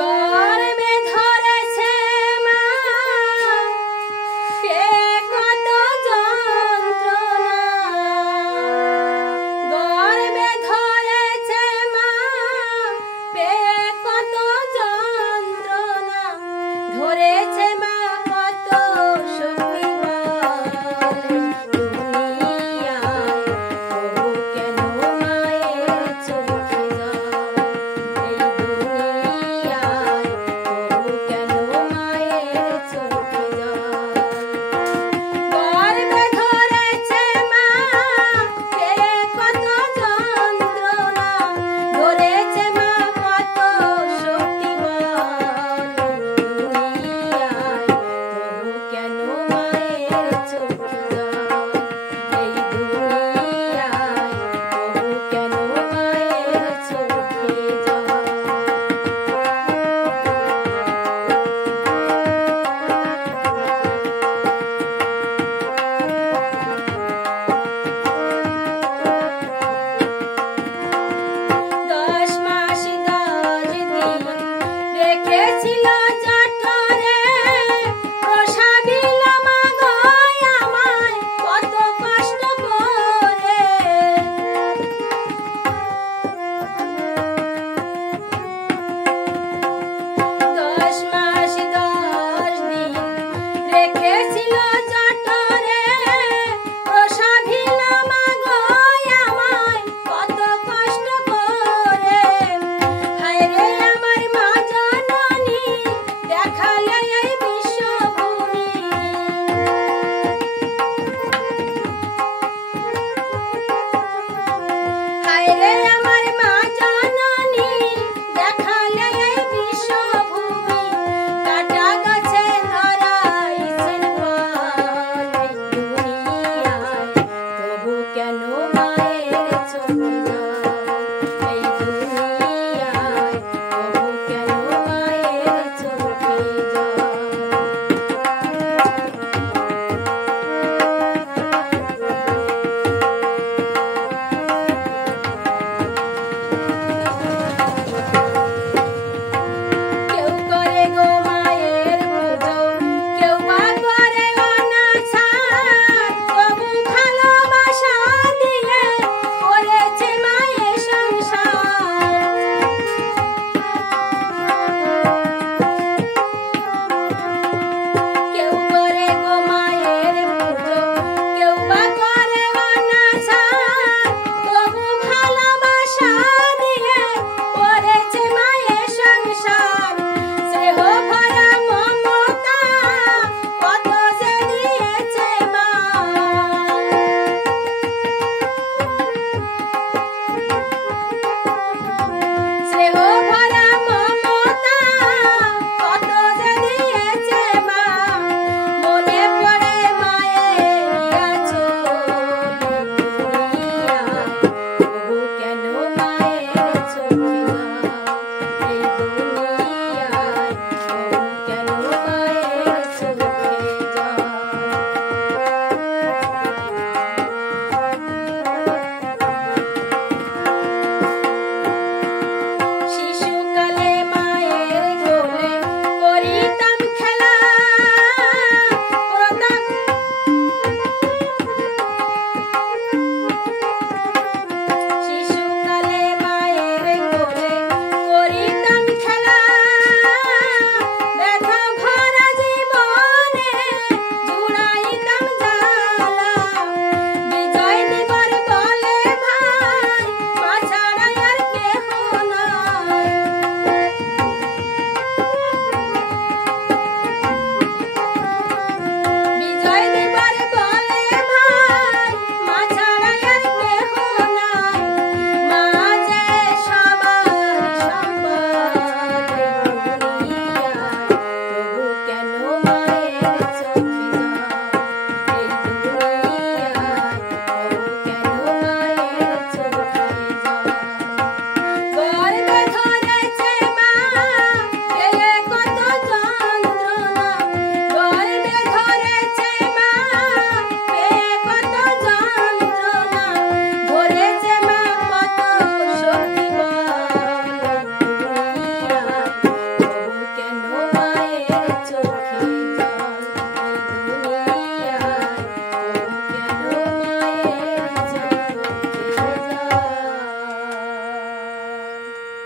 গর্ভে ধরেছে মা সে কত যন্ত্রণা, গর্ভে ধরেছে মা সে কত যন্ত্রণা, ধরেছে মা কত সুখী দুনিয়ায়, তবু কেন মায়ের চোখে জল, এই দুনিয়ায় তবু কেন মায়ের চোখে জল। গর্ভে ধরেছে মা সে কত যন্ত্রণা, ধরেছে মা কত শক্তি বল, দুনিয়ায় তবু কেন মায়ের চোখে জল, এই দুনিয়ায় তবু কেন মায়ের চোখে জল। 10 মাস 10 দিন রেখেছিল